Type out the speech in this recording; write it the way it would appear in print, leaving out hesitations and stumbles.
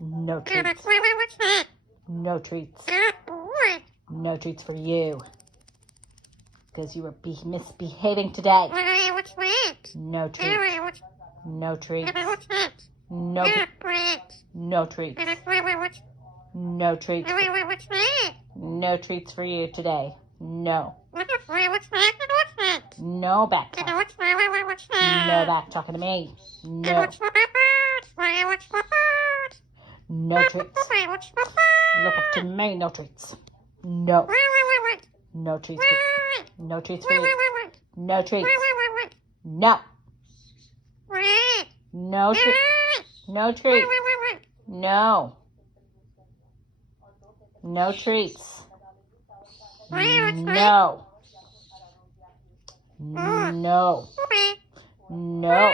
No treats. No treats. No treats for you. Because you were misbehaving today. No treats. No treats. No no treats. No treats. No treats for you today. No. No back talk. No back talking to me. No. No treats. Look up to me. No treats. No. No treats. No treats for you. No treats. No. No treats. No treats. No. No treats. No. No. No.